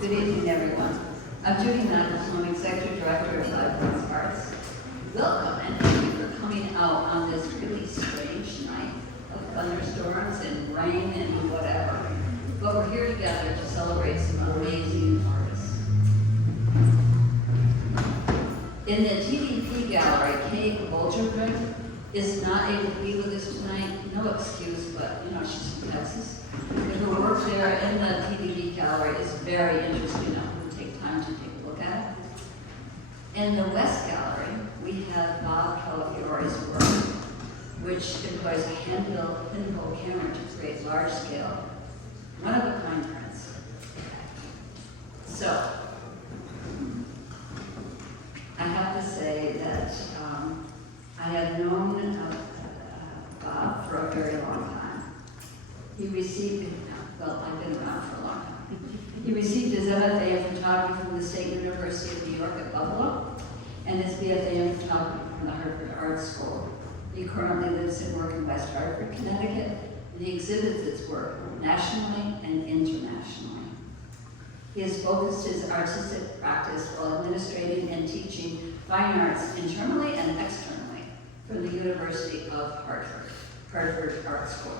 Good evening, everyone. I'm Judy Knuckles. I'm Executive Director of 5 Points Arts. Welcome, and thank you for coming out on this really strange night of thunderstorms and rain and whatever. But we're here together to celebrate some amazing artists. In the TDP gallery, Kate Bolgerbrink is not able to be with us tonight. No excuse, but she's from Texas. And her work there in the TDP gallery is very interesting. We'll take time to take a look at it. In the West Gallery, we have Bob Calafiore's work, which employs a hand-built pinhole camera to create large-scale, one-of-a-kind prints. So, I have to say that I have known Bob for a very long time. He received, well, I've been around for a long time. He received his MFA in photography from the State University of New York at Buffalo, and his BFA in photography from the Harvard Art School. He currently lives and works in West Hartford, Connecticut, and he exhibits his work nationally and internationally. He has focused his artistic practice while administrating and teaching fine arts internally and externally from the University of Hartford, Harvard Art School,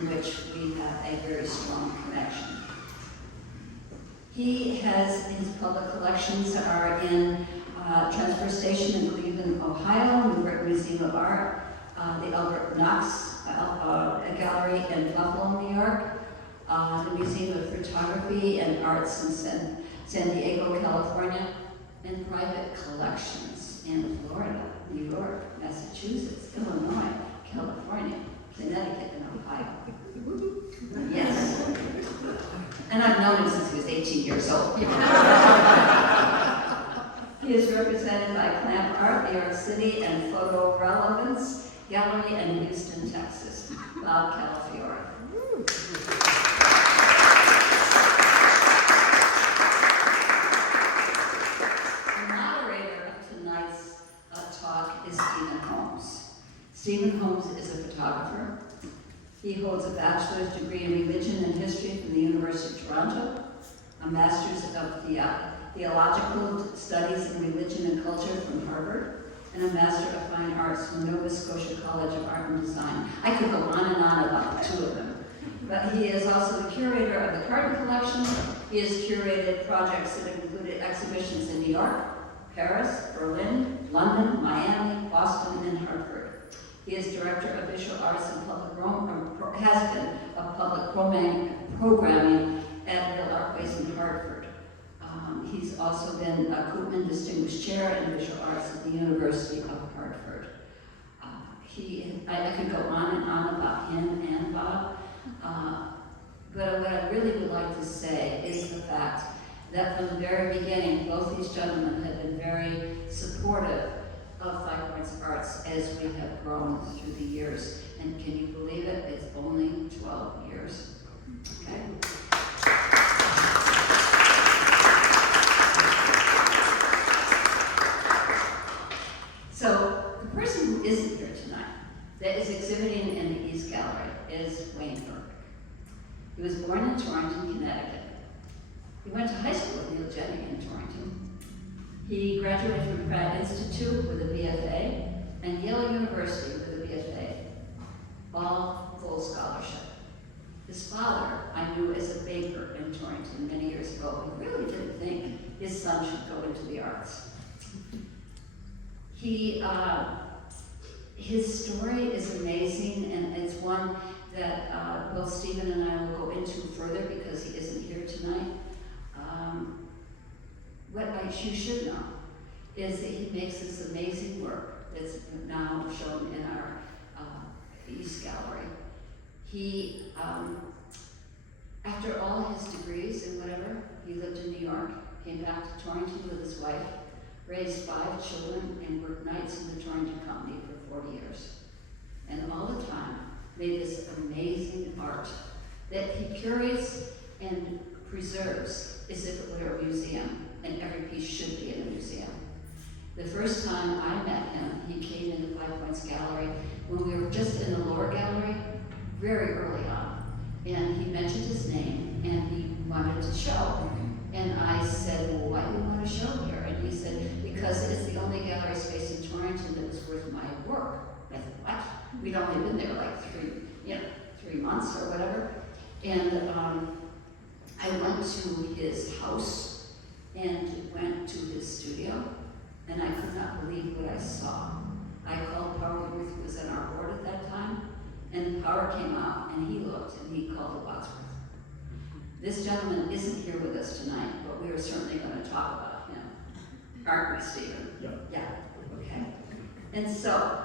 in which we have a very strong connection. His public collections are in Transfer Station in Cleveland, Ohio, Newburgh Museum of Art, the Albert Knox Gallery in Buffalo, New York, the Museum of Photography and Arts in San Diego, California, and private collections in Florida, New York, Massachusetts, Illinois, California, Connecticut, and Ohio. Yes. And I've known him since he was 18 years old. He is represented by Clamp Art, New York City, and Photo Relevance Gallery in Houston, Texas. Bob Calafiore. The moderator of tonight's talk is Stephen Holmes. Stephen Holmes is a photographer. He holds a bachelor's degree in religion and history from the University of Toronto, a master's of theological studies in religion and culture from Harvard, and a master of fine arts from Nova Scotia College of Art and Design. I could go on and on about the two of them. But he is also the curator of the Carton Collection. He has curated projects that included exhibitions in New York, Paris, Berlin, London, Miami, Boston, and Hartford. He is director of visual arts and has been of public programming at Real Artways in Hartford. He's also been a Koopman Distinguished Chair in Visual Arts at the University of Hartford. I could go on and on about him and Bob, but what I really would like to say is the fact that from the very beginning, both these gentlemen have been very supportive of 5 Points Arts as we have grown through the years. And can you believe it? It's only 12 years. Okay? So, the person who isn't here tonight, that is exhibiting in the East Gallery, is Wayne Burke. He was born in Torrington, Connecticut. He went to high school with Neil Jennings in Torrington. He graduated from Pratt Institute with a BFA and Yale University with a BFA, all full scholarship. His father, I knew as a baker in Torrington many years ago, he really didn't think his son should go into the arts. His story is amazing, and it's one that both Stephen and I will go into further because he isn't here tonight. What you should know is that he makes this amazing work that's now shown in our East Gallery. He, after all his degrees and whatever, he lived in New York, came back to Torrington with his wife, raised 5 children, and worked nights in the Torrington Company for 40 years. And all the time, made this amazing art that he curates and preserves as if it were a museum, and every piece should be in a museum. The first time I met him, he came in the 5 Points Gallery when we were just in the lower gallery, very early on. And he mentioned his name, and he wanted to show. And have a show here? And he said, because it's the only gallery space in Torrington that was worth my work. I said, what? We'd only been there like 3 months or whatever. And I went to his house and went to his studio, and I could not believe what I saw. I called Power Ruth, who was in our board at that time, and Power came out, and he looked, and he called it Wadsworth. This gentleman isn't here with us tonight, but we are certainly going to talk about him. Aren't we, Stephen? Yeah, okay. And so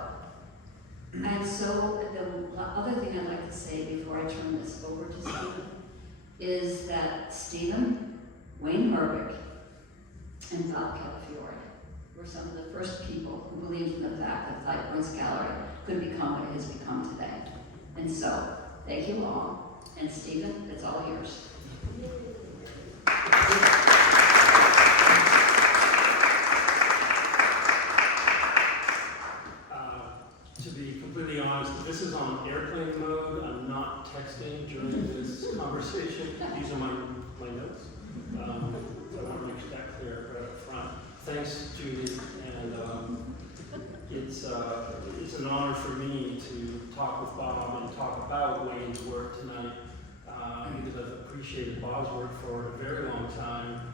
the other thing I'd like to say before I turn this over to Stephen is that Stephen, Wayne Herbick, and Bob Calafiore were some of the first people who believed in the fact that Five Points Gallery could become what it has become today. And so, thank you all. And Stephen, it's all yours. To be completely honest, this is on airplane mode. I'm not texting during this conversation. These are my notes. I want to make that clear right up front. Thanks, Judy, and it's an honor for me to talk with Bob and talk about Wayne's work tonight, because I've appreciated Bob's work for a very long time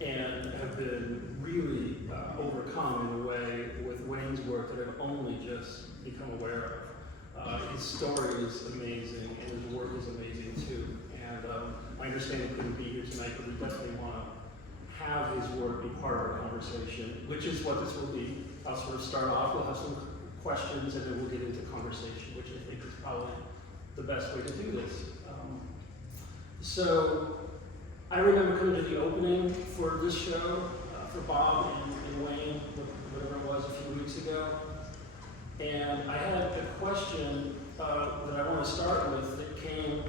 and have been really overcome in a way with Wayne's work that I've only just become aware of. His story is amazing, and his work is amazing too. And my understanding couldn't be here tonight, but we definitely want to have his work be part of our conversation, which is what this will be. I'll sort of start off, we'll have some questions, and then we'll get into conversation, which I think is probably the best way to do this. So I remember coming to the opening for this show, for Bob and Wayne, whatever it was, a few weeks ago. And I had a question that I want to start with that came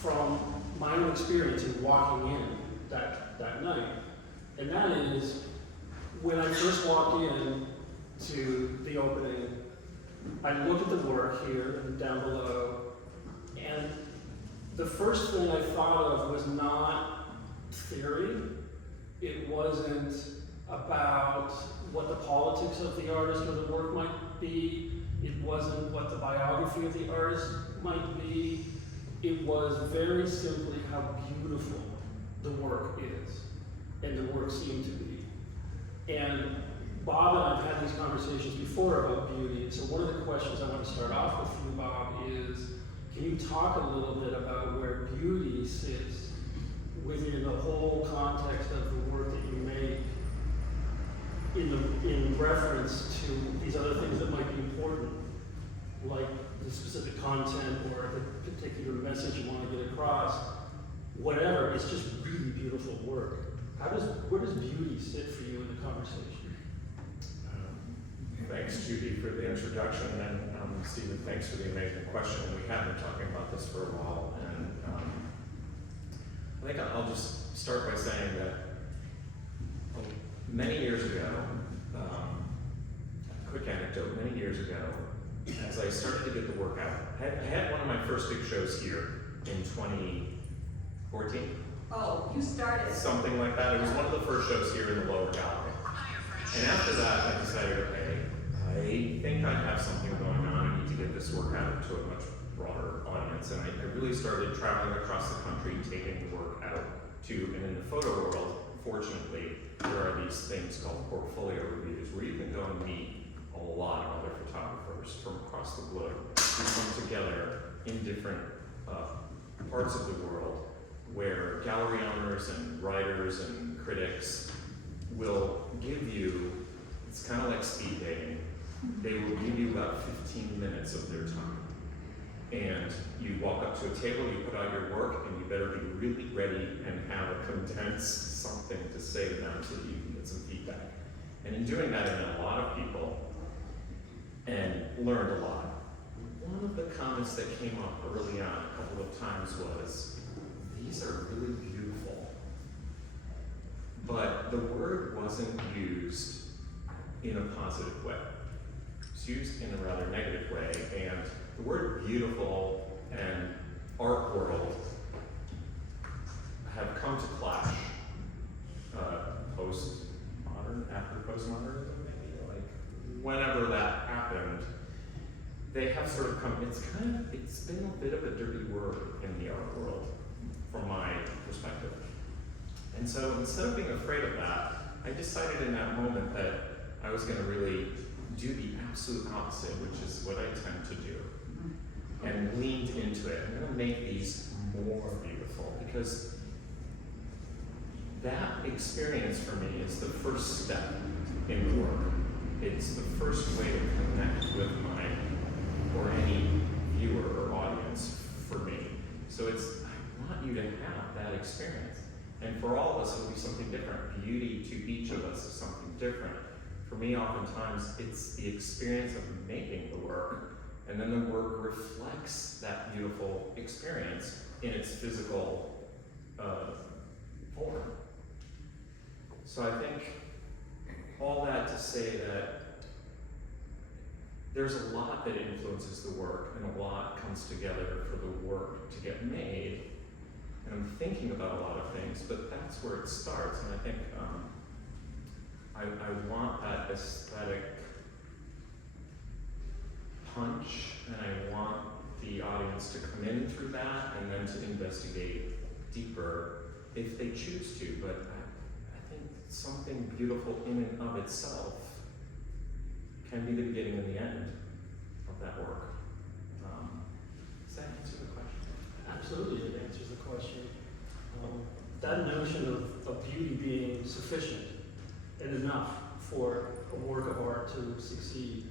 from my own experience in walking in that night. And that is, when I first walked in to the opening, I looked at the work here and down below, and the first thing I thought of was not theory. It wasn't about what the politics of the artist or the work might be. It wasn't what the biography of the artist might be. It was very simply how beautiful the work is, and the work seemed to be. And Bob and I've had these conversations before about beauty, and so one of the questions I want to start off with you, Bob, is can you talk a little bit about where beauty sits within the whole context of the work that you make in reference to these other things that might be important, like the specific content or the particular message you want to get across, whatever, it's just really beautiful work. Where does beauty sit for you in the conversation? Thanks, Judy, for the introduction, and Stephen, thanks for the amazing question. We have been talking about this for a while, and I think I'll just start by saying that many years ago, a quick anecdote, many years ago, as I started to get the work out, I had one of my first big shows here in 2014. Oh, you started. Something like that. It was one of the first shows here in the lower gallery. And after that, I decided, okay, I think I have something going on. I need to get this work out to a much broader audience. And I really started traveling across the country, taking the work out to, and in the photo world, fortunately, there are these things called portfolio reviews where you can go and meet a lot of other photographers from across the globe who come together in different parts of the world where gallery owners and writers and critics will give you, it's kind of like speed dating, they will give you about 15 minutes of their time. And you walk up to a table, you put out your work, and you better be really ready and have a condensed something to say to them so that you can get some feedback. And in doing that, I met a lot of people and learned a lot. One of the comments that came up early on a couple of times was, these are really beautiful. But the word wasn't used in a positive way. It's used in a rather negative way, and the word beautiful and art world have come to clash post have sort of come, it's been a bit of a dirty word in the art world, from my perspective. And so instead of being afraid of that, I decided in that moment that I was going to really do the absolute opposite, which is what I tend to do, and leaned into it. I'm going to make these more beautiful, because that experience for me is the first step in the work. It's the first way to connect with or any viewer or audience for me. So I want you to have that experience. And for all of us, it'll be something different. Beauty to each of us is something different. For me, oftentimes, it's the experience of making the work, and then the work reflects that beautiful experience in its physical form. So I think all that to say that there's a lot that influences the work, and a lot comes together for the work to get made. And I'm thinking about a lot of things, but that's where it starts. And I think I want that aesthetic punch, and I want the audience to come in through that and then to investigate deeper if they choose to. But I think something beautiful in and of itself can be the beginning and the end of that work. Does that answer the question? Absolutely, it answers the question. That notion of beauty being sufficient and enough for a work of art to succeed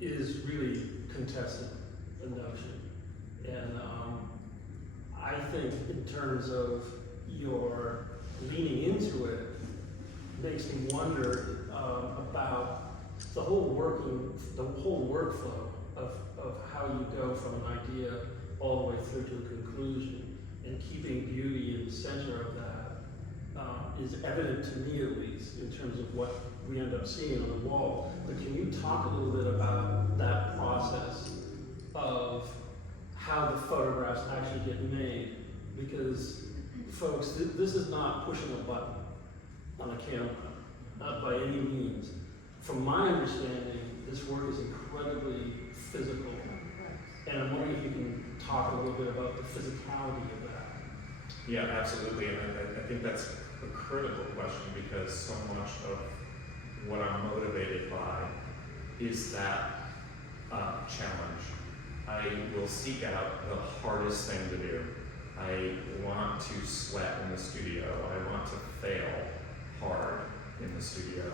is really contested, the notion. And I think in terms of your leaning into it, makes me wonder about the whole workflow of how you go from an idea all the way through to a conclusion, and keeping beauty in the center of that is evident to me, at least, in terms of what we end up seeing on the wall. But can you talk a little bit about that process of how the photographs actually get made? Because, folks, this is not pushing a button on a camera, not by any means. From my understanding, this work is incredibly physical. And I'm wondering if you can talk a little bit about the physicality of that. Yeah, absolutely. And I think that's a critical question, because so much of what I'm motivated by is that challenge. I will seek out the hardest thing to do. I want to sweat in the studio. I want to fail hard in the studio.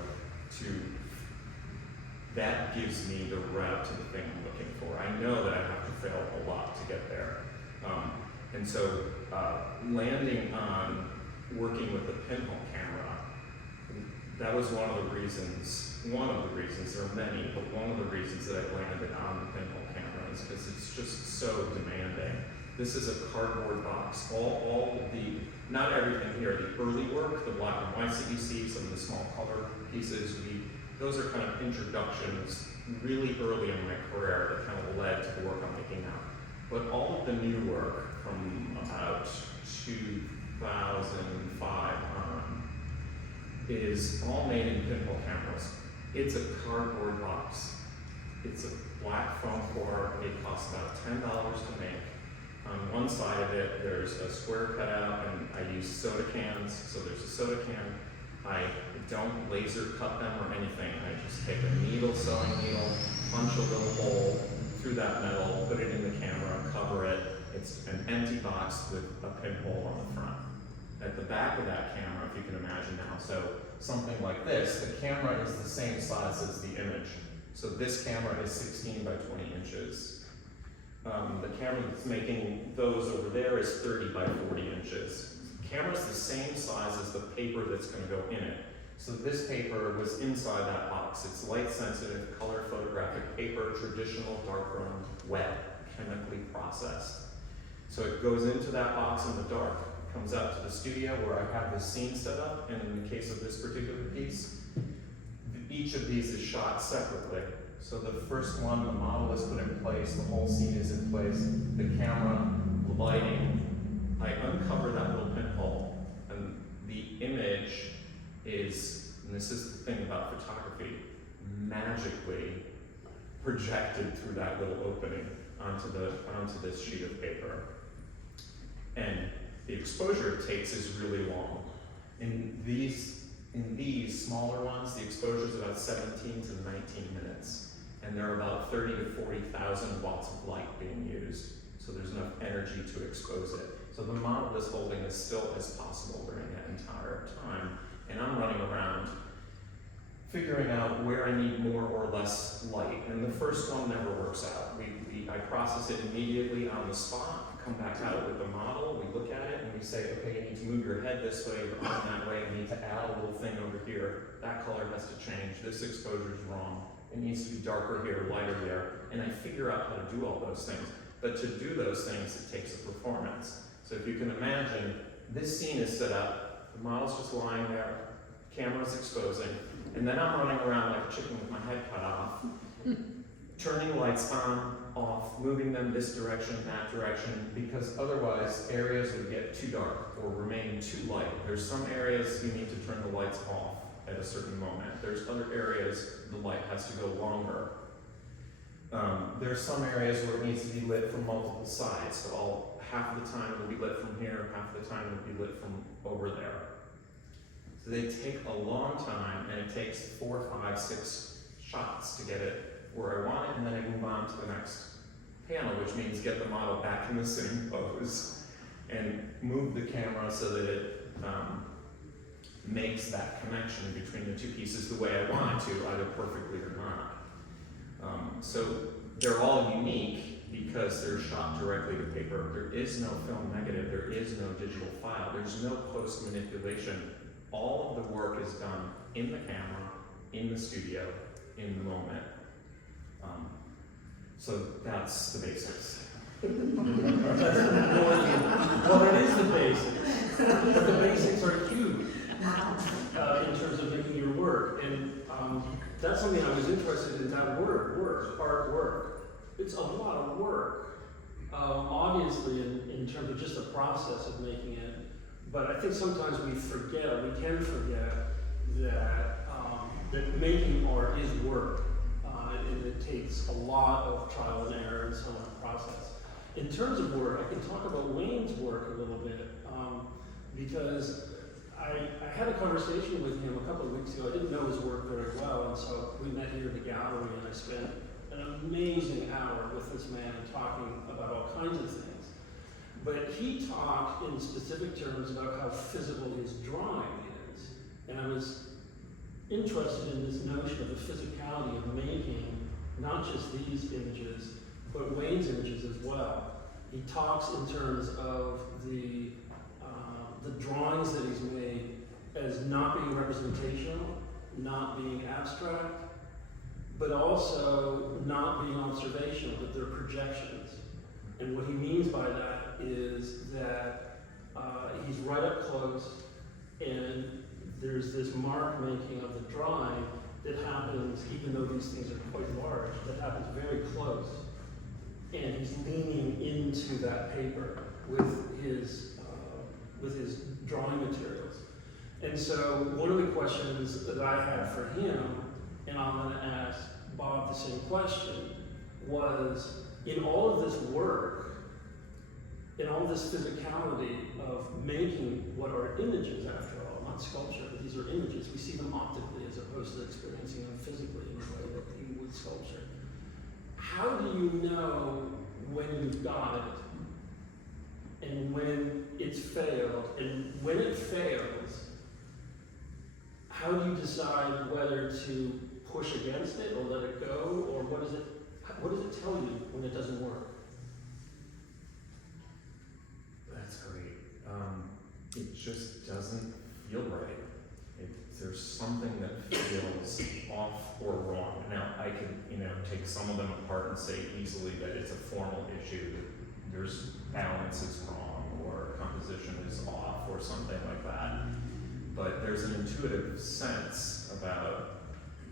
That gives me the route to the thing I'm looking for. I know that I have to fail a lot to get there. And so landing on working with the pinhole camera, that was one of the reasons, there are many, but one of the reasons that I landed on the pinhole camera is because it's just so demanding. This is a cardboard box. Not everything here, the early work, the black and whites that you see, some of the small color pieces, those are kind of introductions really early in my career that kind of led to the work I'm making now. But all of the new work from about 2005 on is all made in pinhole cameras. It's a cardboard box. It's a black foam core. It costs about $10 to make. On one side of it, there's a square cutout, and I use soda cans. So there's a soda can. I don't laser cut them or anything. I just take a sewing needle, punch a little hole through that metal, put it in the camera, cover it. It's an empty box with a pinhole on the front. At the back of that camera, if you can imagine now, so something like this, the camera is the same size as the image. So this camera is 16 by 20 inches. The camera that's making those over there is 30 by 40 inches. The camera's the same size as the paper that's going to go in it. So this paper was inside that box. It's light sensitive, color photographic paper, traditional darkroom, wet, chemically processed. So it goes into that box in the dark, comes out to the studio where I have this scene set up, and in the case of this particular piece, each of these is shot separately. So the first one, the model is put in place, the whole scene is in place, the camera, the lighting. I uncover that little pinhole, and the image is, and this is the thing about photography, magically projected through that little opening. onto this sheet of paper. And the exposure it takes is really long. In these smaller ones, the exposure is about 17 to 19 minutes. And there are about 30 to 40,000 watts of light being used. So there's enough energy to expose it. So the model is holding as still as possible during that entire time. And I'm running around figuring out where I need more or less light. And the first one never works out. I process it immediately on the spot, come back out with the model, we look at it, and we say, okay, you need to move your head this way, your arm that way, you need to add a little thing over here. That color has to change, this exposure is wrong. It needs to be darker here, lighter there. And I figure out how to do all those things. But to do those things, it takes a performance. So if you can imagine, this scene is set up, the model's just lying there, camera's exposing, and then I'm running around like a chicken with my head cut off, turning lights on, off, moving them this direction, that direction, because otherwise areas would get too dark or remain too light. There's some areas you need to turn the lights off at a certain moment. There's other areas the light has to go longer. There's some areas where it needs to be lit from multiple sides, so half of the time it'll be lit from here, half of the time it'll be lit from over there. So they take a long time, and it takes 4, 5, 6 shots to get it where I want it, and then I move on to the next panel, which means get the model back in the same pose and move the camera so that it makes that connection between the two pieces the way I want it to, either perfectly or not. So they're all unique because they're shot directly to paper. There is no film negative, there is no digital file, there's no post manipulation. All of the work is done in the camera, in the studio, in the moment. So that's the basics. Well, it is the basics. But the basics are huge in terms of making your work. And that's something I was interested in, that word, artwork. It's a lot of work, obviously, in terms of just the process of making it. But I think sometimes we can forget that making art is work. And it takes a lot of trial and error and so on the process. In terms of work, I can talk about Wayne's work a little bit, because I had a conversation with him a couple of weeks ago. I didn't know his work very well, and so we met here at the gallery, and I spent an amazing hour with this man talking about all kinds of things. But he talked in specific terms about how physical his drawing is, and I was interested in this notion of the physicality of making not just these images, but Wayne's images as well. He talks in terms of the drawings that he's made as not being representational, not being abstract, but also not being observational, but they're projections. And what he means by that is that he's right up close, and there's this mark making of the drawing that happens, even though these things are quite large, that happens very close. And he's leaning into that paper with his drawing materials. And so one of the questions that I had for him, and I'm going to ask Bob the same question, was in all of this work, in all this physicality of making what are images after all, not sculpture, but these are images, we see them optically as opposed to experiencing them physically in a way that you would sculpture. How do you know when you've got it and when it's failed? And when it fails, how do you decide whether to push against it or let it go, or what does it tell you when it doesn't work? That's great. It just doesn't feel right. There's something that feels off or wrong. Now, I could, take some of them apart and say easily that it's a formal issue, that there's balance is wrong, or composition is off, or something like that. But there's an intuitive sense about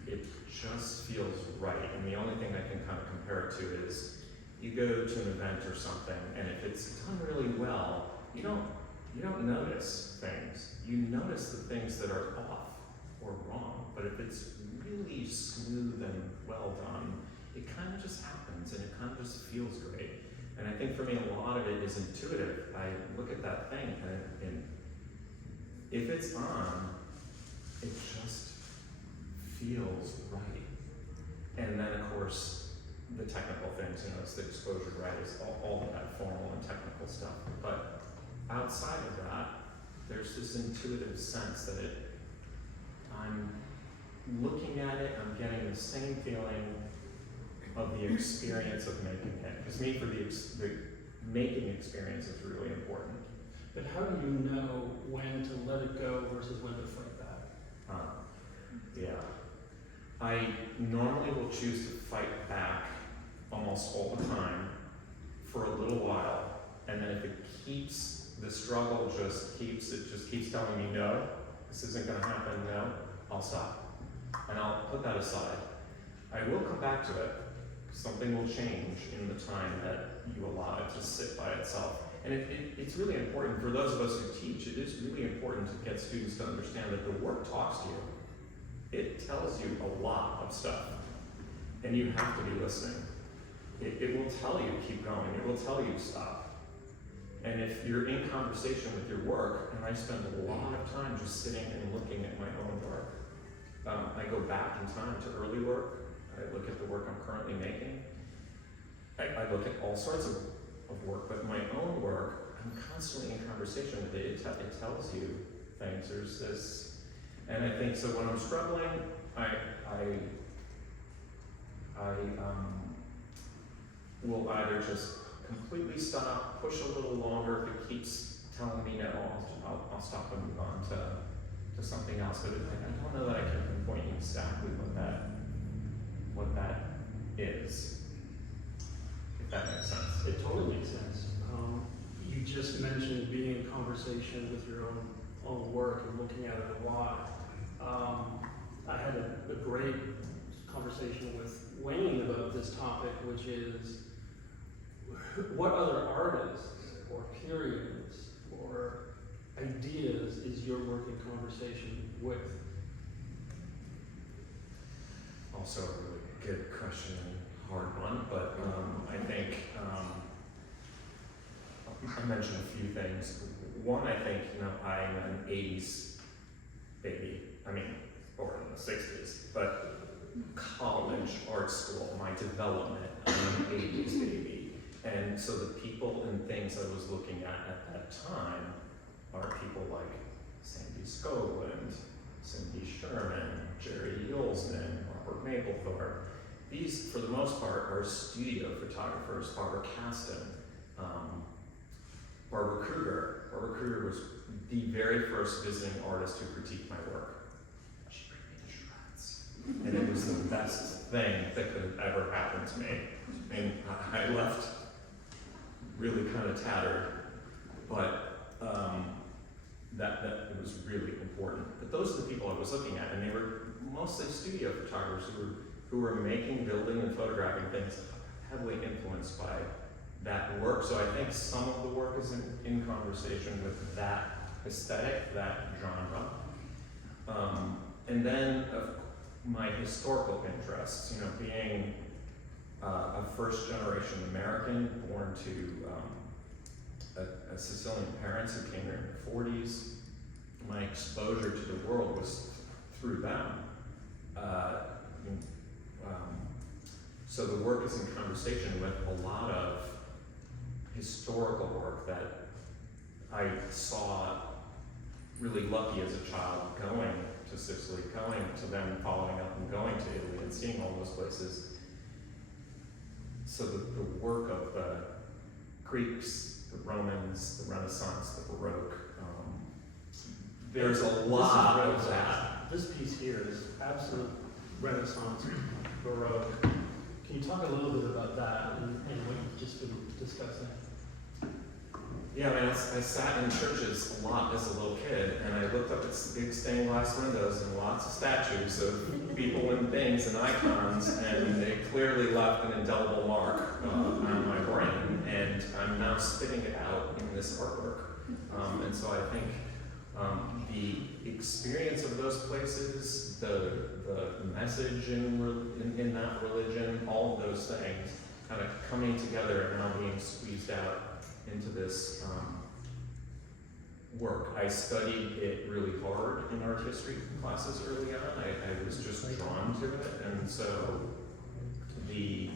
it just feels right. And the only thing I can kind of compare it to is you go to an event or something, and if it's done really well, you don't notice things. You notice the things that are off or wrong. But if it's really smooth and well done, it kind of just happens and it kind of just feels great. And I think for me, a lot of it is intuitive. I look at that thing and if it's on, it just feels right. And then of course, the technical things, it's the exposure, right, is all of that formal and technical stuff. But outside of that, there's this intuitive sense that I'm looking at it, I'm getting the same feeling of the experience of making it. Because me, for the making experience is really important. But how do you know when to let it go versus when to fight back? Yeah. I normally will choose to fight back almost all the time for a little while, and then if it keeps, the struggle just keeps telling me no, this isn't gonna happen, no, I'll stop. And I'll put that aside. I will come back to it. Something will change in the time that you allow it to sit by itself. And it's really important for those of us who teach, it is really important to get students to understand that the work talks to you. It tells you a lot of stuff, and you have to be listening. It will tell you keep going, it will tell you stop. And if you're in conversation with your work, and I spend a lot of time just sitting and looking at my own work, I go back in time to early work, I look at the work I'm currently making, I look at all sorts of work, but my own work, I'm constantly in conversation with it. It tells you things. There's this, and I think so when I'm struggling, I will either just completely stop, push a little longer. If it keeps telling me no, I'll stop and move on to something else. But I don't know that I can pinpoint exactly what that is. If that makes sense. It totally makes sense. You just mentioned being in conversation with your own work and looking at it a lot. I had a great conversation with Wayne about this topic, which is what other artists or periods or ideas is your work in conversation with? Also a really good question and hard one, but I think I mentioned a few things. One, I think, I'm an 80s baby. I mean, born in the 60s, but college, art school, my development, I'm an 80s baby. And so the people and things I was looking at that time are people like Sandy Scotland, Cindy Sherman, Jerry Yulesman, Robert Mapplethorpe. These, for the most part, are studio photographers. Barbara Caston, Barbara Kruger. Barbara Kruger was the very first visiting artist who critiqued my work. She ripped me to shreds. And it was the best thing that could have ever happened to me. And I left really kind of tattered, but that it was really important. But those are the people I was looking at, and they were mostly studio photographers who were making, building, and photographing things heavily influenced by that work. So I think some of the work is in conversation with that aesthetic, that genre. And then my historical interests, being a first-generation American born to a Sicilian parents who came here in the 40s, my exposure to the world was through them. So the work is in conversation with a lot of historical work that I saw really lucky as a child going to Sicily, going to them, following up and going to Italy and seeing all those places. So the work of the Greeks, the Romans, the Renaissance, the Baroque, there's a lot of that. This piece here is absolute Renaissance, Baroque. Can you talk a little bit about that and what you've just been discussing? Yeah, I sat in churches a lot as a little kid, and I looked up at big stained glass windows and lots of statues of people and things and icons, and they clearly left an indelible mark on my brain, and I'm now spitting it out in this artwork. And so I think The experience of those places, the message in that religion, all of those things kind of coming together and now being squeezed out into this work. I studied it really hard in art history classes early on. I was just drawn to it, and so the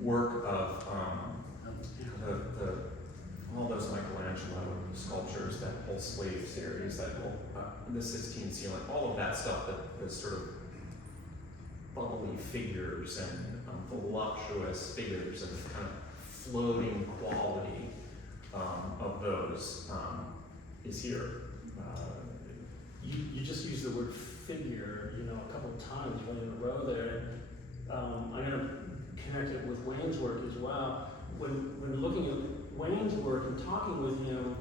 work of all those Michelangelo sculptures, that whole slave series, that whole the Sistine ceiling, all of that stuff, that the sort of bubbly figures and voluptuous figures and kind of floating quality of those is here. You just used the word figure, a couple of times right in a row there. I'm going to connect it with Wayne's work as well. When looking at Wayne's work and talking with him,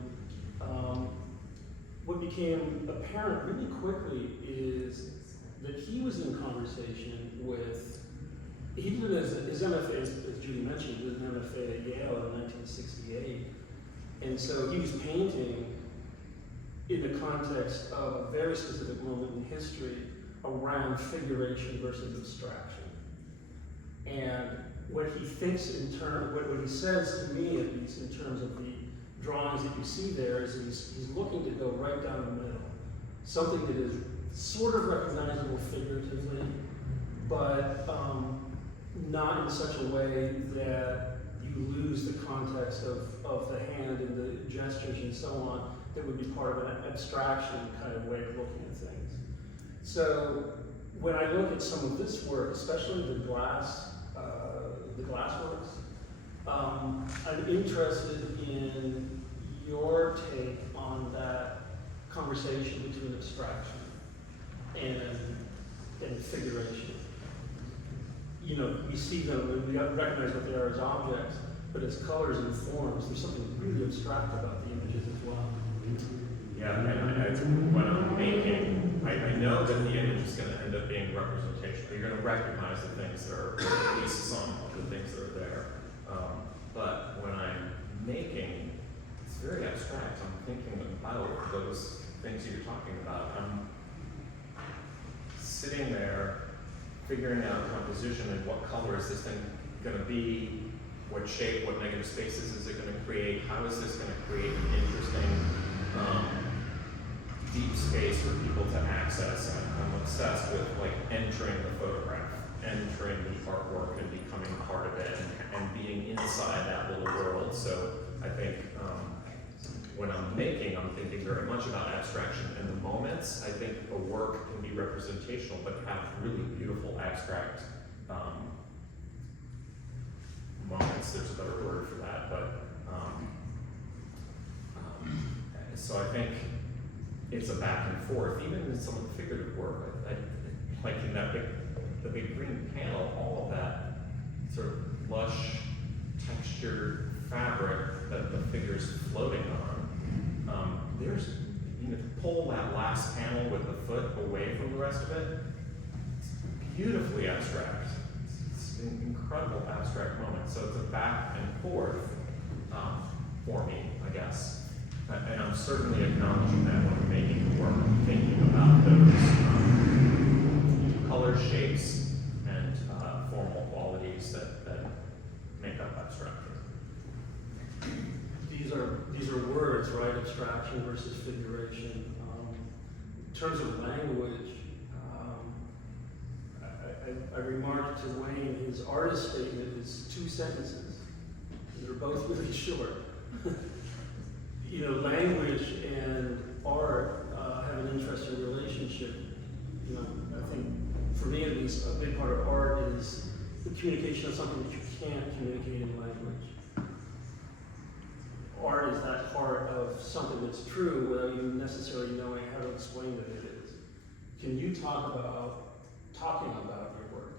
what became apparent really quickly is that he was in conversation with, he did his MFA, as Judy mentioned, he did an MFA at Yale in 1968. And so he was painting in the context of a very specific moment in history around figuration versus abstraction. And what he thinks in terms, what he says to me at least in terms of the drawings that you see there is he's looking to go right down the middle. Something that is sort of recognizable figuratively, but not in such a way that you lose the context of the hand and the gestures and so on that would be part of an abstraction kind of way of looking at things. So when I look at some of this work, especially the glass works, I'm interested in your take on that conversation between abstraction and figuration. We see them and we recognize what they are as objects, but as colors and forms, there's something really abstract about the images as well. Yeah, and when I'm making, I know that the image is going to end up being representational. You're going to recognize the things that are, at least some of the things that are there. But when I'm making, it's very abstract. I'm thinking about those things you're talking about. I'm sitting there figuring out composition and what color is this thing going to be, what shape, what negative spaces is it going to create, how is this going to create an interesting deep space for people to access. I'm obsessed with entering the photograph, entering the artwork and becoming part of it and being inside that little world. So I think when I'm making, I'm thinking very much about abstraction and the moments. I think a work can be representational but have really beautiful abstract moments. There's a better word for that, but so I think it's a back and forth. Even in some of the figurative work, like in the big green panel, all of that sort of lush, textured fabric that the figure's floating on. There's, pull that last panel with the foot away from the rest of it. It's beautifully abstract. It's an incredible abstract moment. So it's a back and forth for me, I guess. And I'm certainly acknowledging that when I'm making the work, I'm thinking about those color shapes and formal qualities that make up abstraction. These are words, right? Abstraction versus figuration. In terms of language, I remarked to Wayne, his artist statement is 2 sentences. They're both really short. Language and art have an interesting relationship. I think, for me at least, a big part of art is the communication of something that you can't communicate in language. Art is that part of something that's true without you necessarily knowing how to explain that it is. Can you talk about talking about your work?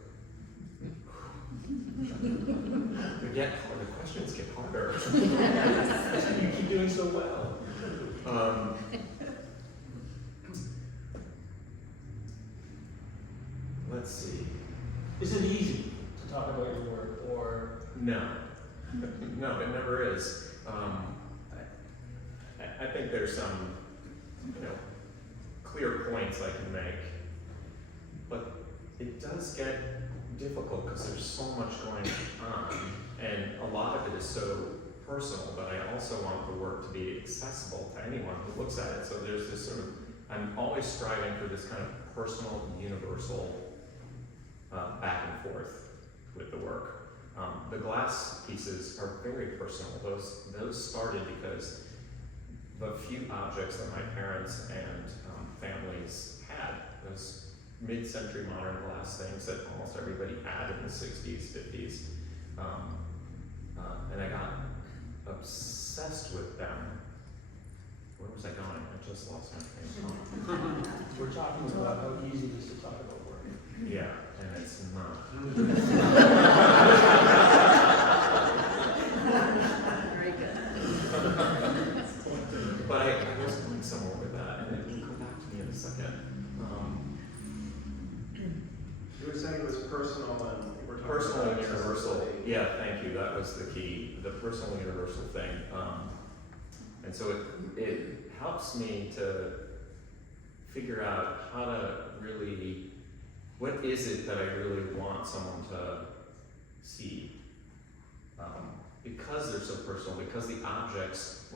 The questions get harder. You keep doing so well. Let's see. Is it easy to talk about your work, or? No. No, it never is. I think there's some clear points I can make. But it does get difficult because there's so much going on, and a lot of it is so personal, but I also want the work to be accessible to anyone who looks at it. So there's this sort of, I'm always striving for this kind of personal, universal back and forth with the work. The glass pieces are very personal. Those started because the few objects that my parents and families had, those mid-century modern glass things that almost everybody had in the 60s, 50s. And I got obsessed with them. Where was I going? I just lost my train of thought. We're talking about how easy it is to talk about work. Yeah, and it's not. Very good. But I was going somewhere with that, and it will come back to me in a second. You were saying it was personal and we're talking Personal about and universal. accessibility. Yeah, thank you. That was the key. The personal and universal thing. And so it helps me to figure out how to really, what is it that I really want someone to see? Because they're so personal, because the objects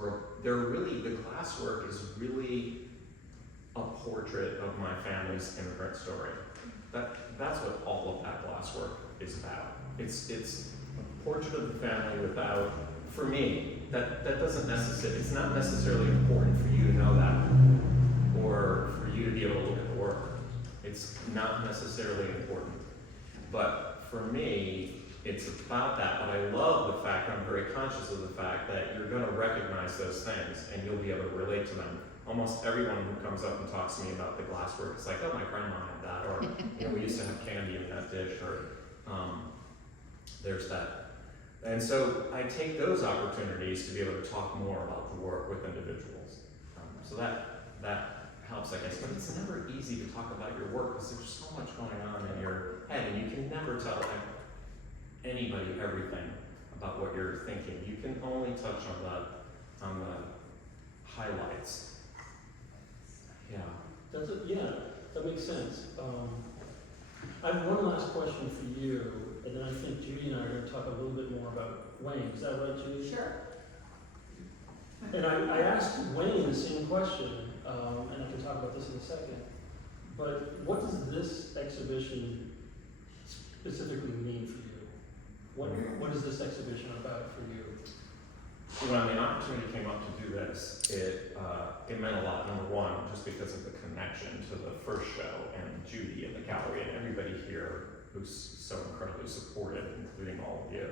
they're really, the glasswork is really a portrait of my family's immigrant story. That's what all of that glasswork is about. It's a portrait of the family without, for me, that doesn't necessarily, it's not necessarily important for you to know that, or for you to be able to look at the work. It's not necessarily important. But for me, it's about that. But I love the fact, I'm very conscious of the fact that you're going to recognize those things and you'll be able to relate to them. Almost everyone who comes up and talks to me about the glasswork, it's like, oh, my grandma had that, or we used to have candy in that dish, or there's that. And so I take those opportunities to be able to talk more about the work with individuals. So that helps, I guess. But it's never easy to talk about your work because there's so much going on in your head, and you can never tell anybody everything about what you're thinking. You can only touch on the highlights. Yeah. That makes sense. I have one last question for you, and then I think Judy and I are going to talk a little bit more about Wayne. Is that right, Judy? Sure. And I asked Wayne the same question, and I can talk about this in a second. But what does this exhibition specifically mean for you? What is this exhibition about for you? When the opportunity came up to do this, it meant a lot. Number one, just because of the connection to the first show and Judy and the gallery and everybody here who's so incredibly supportive, including all of you.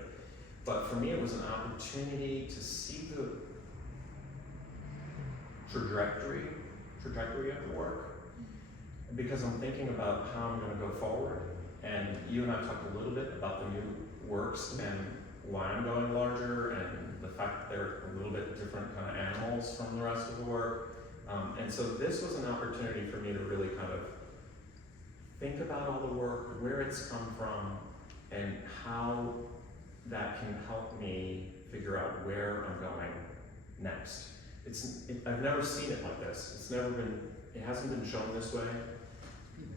But for me, it was an opportunity to see the trajectory of the work, because I'm thinking about how I'm going to go forward. And you and I talked a little bit about the new works and why I'm going larger, and the fact that they're a little bit different kind of animals from the rest of the work. And so this was an opportunity for me to really kind of think about all the work, where it's come from, and how that can help me figure out where I'm going next. I've never seen it like this. It hasn't been shown this way.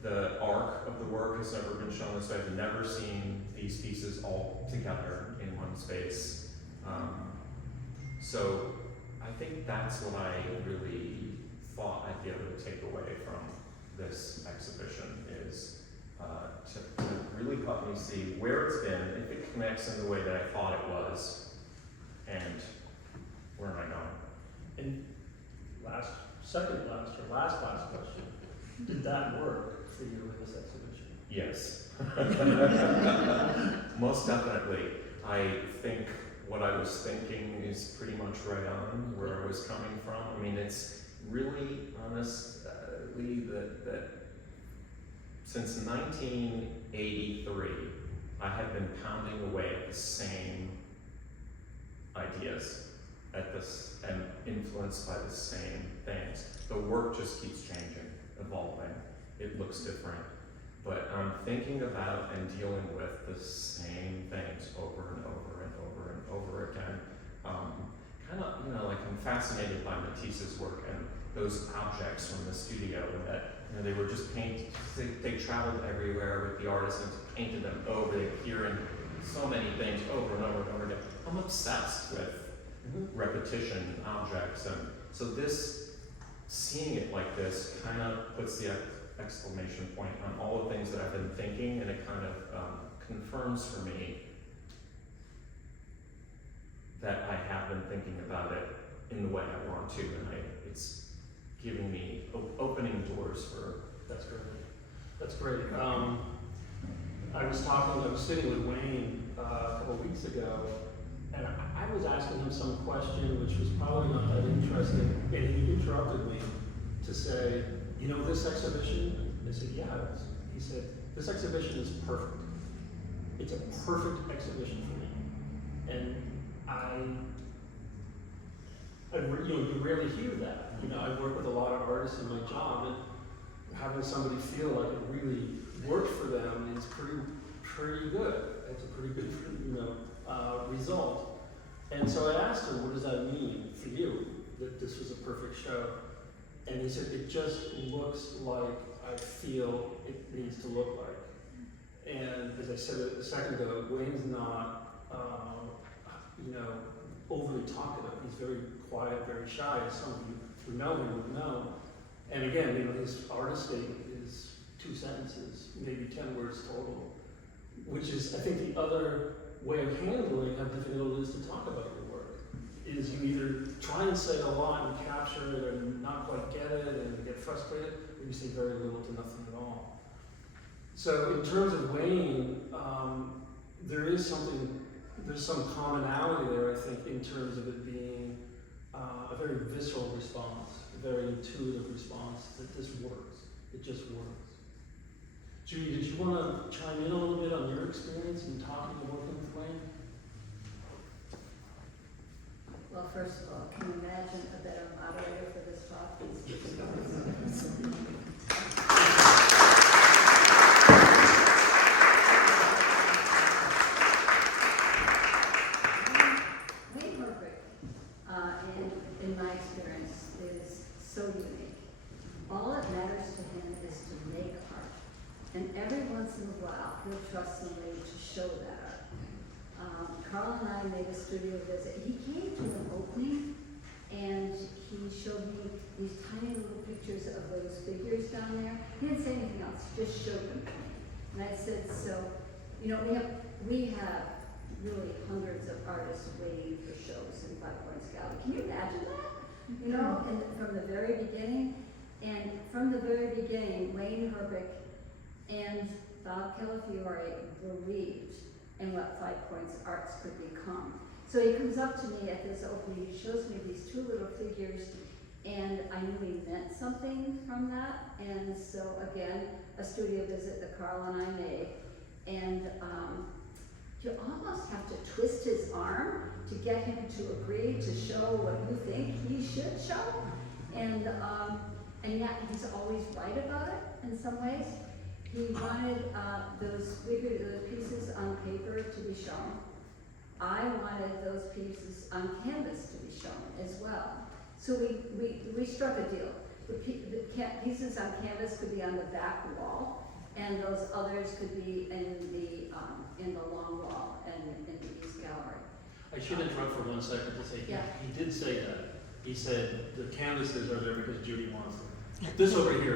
The arc of the work has never been shown this way. I've never seen these pieces all together in one space. So I think that's what I really thought I'd be able to take away from this exhibition is to really help me see where it's been, if it connects in the way that I thought it was, and where am I going? And last question. Did that work for you in this exhibition? Yes. Most definitely. I think what I was thinking is pretty much right on where I was coming from. I mean, it's really honestly that since 1983, I had been pounding away at the same ideas, and influenced by the same things. The work just keeps changing, evolving. It looks different. But I'm thinking about and dealing with the same things over and over and over and over again. Kind of, like I'm fascinated by Matisse's work, those objects from the studio that, you know, they were just they traveled everywhere with the artist and painted them over. They appear in so many things over and over and over again. I'm obsessed with repetition and objects, and so seeing it like this kind of puts the exclamation point on all the things that I've been thinking, and it kind of confirms for me that I have been thinking about it in the way I want to, and it's giving me, opening doors for. That's great. That's great. I was sitting with Wayne a couple of weeks ago, and I was asking him some question which was probably not that interesting, and he interrupted me to say, you know, this exhibition? I said, yeah, it is. He said, this exhibition is perfect. It's a perfect exhibition for me. And you rarely hear that. You know, I work with a lot of artists in my job, and having somebody feel like it really worked for them is pretty good. It's a pretty good, result. And so I asked him, what does that mean for you, that this was a perfect show? And he said, it just looks like I feel it needs to look like. And as I said a second ago, Wayne's not, overly talkative. He's very quiet, very shy, as some of you who know him would know. And again, his artist statement is 2 sentences, maybe 10 words total, which is, I think, the other way of handling how difficult it is to talk about your work. Is you either try and say a lot and capture it and not quite get it and get frustrated, or you say very little to nothing at all. So in terms of Wayne, there's some commonality there, I think, in terms of it being a very visceral response, a very intuitive response, that this works. It just works. Judy, did you want to chime in a little bit on your experience in talking and working with Wayne? Well, first of all, can you imagine a better moderator for this talk? Wayne Herbrick, in my experience, is so unique. All that matters to him is to make art. And every once in a while, he'll trust somebody to show that art. Carl and I made a studio visit. He came to an opening and he showed me these tiny little pictures of those figures down there. He didn't say anything else, just showed them to me. And I said, so, we have really hundreds of artists waiting for shows in Five Points Gallery. Can you imagine that? And from the very beginning. And from the very beginning, Wayne Herbrick and Bob Calafiore believed in what 5 Points Arts could become. So he comes up to me at this opening, he shows me these 2 little figures, and I knew he meant something from that. And so again, a studio visit that Carl and I made, and you almost have to twist his arm to get him to agree to show what you think he should show. And yet he's always right about it in some ways. He wanted those pieces on paper to be shown. I wanted those pieces on canvas to be shown as well. So we struck a deal. The pieces on canvas could be on the back wall, and those others could be in the long wall and in the East Gallery. I should interrupt for 1 second to say, Yeah. he did say that. He said the canvases are there because Judy wants them. This over here.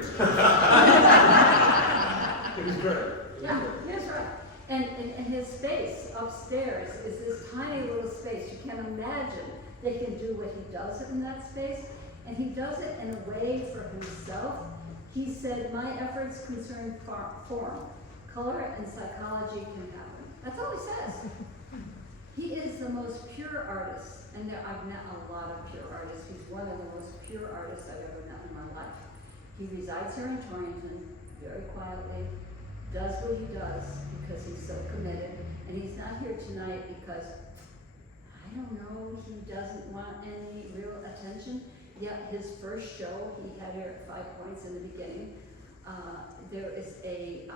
It was great. Yeah, that's right. And his space upstairs is this tiny little space. You can't imagine that he can do what he does in that space. And he does it in a way for himself. He said, my efforts concern form. Color and psychology can happen. That's all he says. He is the most pure artist. And I've met a lot of pure artists. He's one of the most pure artists I've ever met in my life. He resides here in Torrington, very quietly, does what he does because he's so committed, and he's not here tonight because, I don't know, he doesn't want any real attention. Yet his first show he had here at 5 Points in the beginning, there is a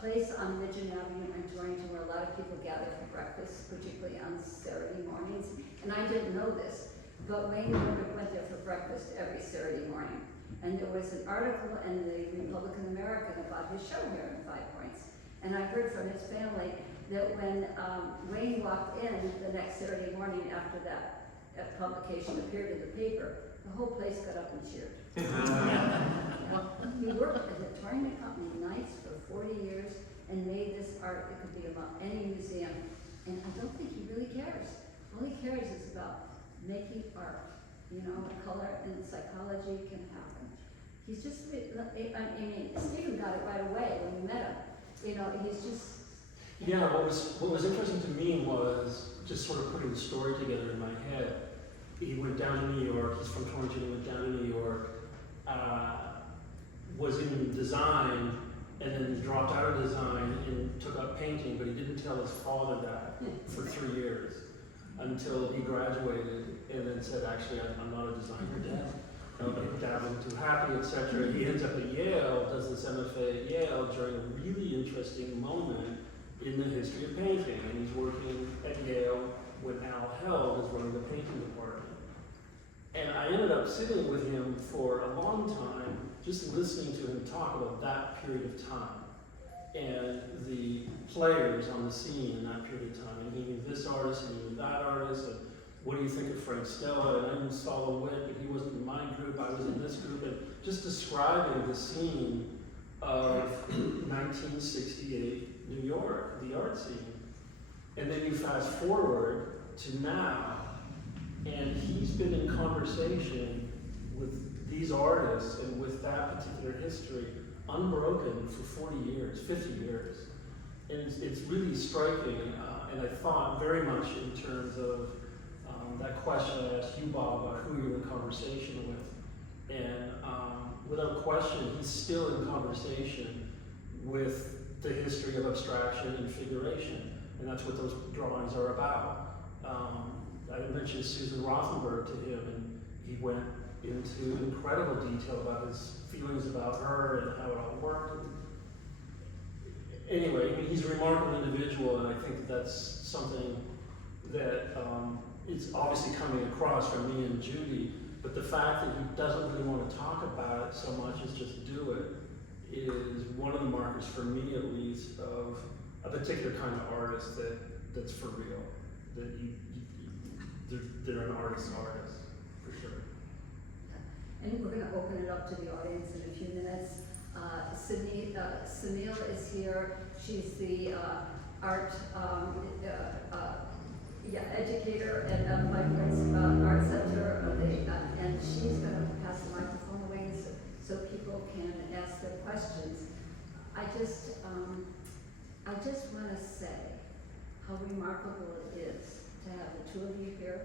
place on Midgeon Avenue in Torrington where a lot of people gather for breakfast, particularly on Saturday mornings, and I didn't know this, but Wayne Herbrick went there for breakfast every Saturday morning. And there was an article in the Republican American about his show here in 5 Points. And I heard from his family that when Wayne walked in the next Saturday morning after that publication appeared in the paper, the whole place got up and cheered. He worked at the touring company Knights for 40 years and made this art. It could be about any museum. And I don't think he really cares. All he cares is about making art. You know, color and psychology can happen. He's just, I mean, Stephen got it right away when we met him. You know, he's just... Yeah, what was interesting to me was just sort of putting the story together in my head. He went down to New York, he's from Torrington, he went down to New York, was in design, and then dropped out of design and took up painting, but he didn't tell his father that for 3 years until he graduated, and then said, actually, I'm not a designer, Dad. Dad wasn't too happy, etc. He ends up at Yale, does this MFA at Yale during a really interesting moment in the history of painting, and he's working at Yale when Al Held is running the painting department. And I ended up sitting with him for a long time, just listening to him talk about that period of time and the players on the scene in that period of time. And he knew this artist and he knew that artist, and what do you think of Frank Stella? And I knew Saul Witt, but he wasn't in my group, I was in this group, and just describing the scene of 1968 New York, the art scene. And then you fast forward to now, and he's been in conversation with these artists and with that particular history unbroken for 40 years, 50 years. And it's really striking, and I thought very much in terms of that question I asked you, Bob, about who you're in conversation with. And without question, he's still in conversation with the history of abstraction and figuration, and that's what those drawings are about. I mentioned Susan Rothenberg to him, and he went into incredible detail about his feelings about her and how it all worked. Anyway, I mean, he's a remarkable individual, and I think that's something that is obviously coming across from me and Judy, but the fact that he doesn't really want to talk about it so much as just do it is one of the markers, for me at least, of a particular kind of artist that's for real, that they're an artist, for sure. And we're going to open it up to the audience in a few minutes. Sunil is here. She's the art educator at 5 Points Art Center, and she's going to pass the microphone away so people can ask their questions. I just want to say how remarkable it is to have the two of you here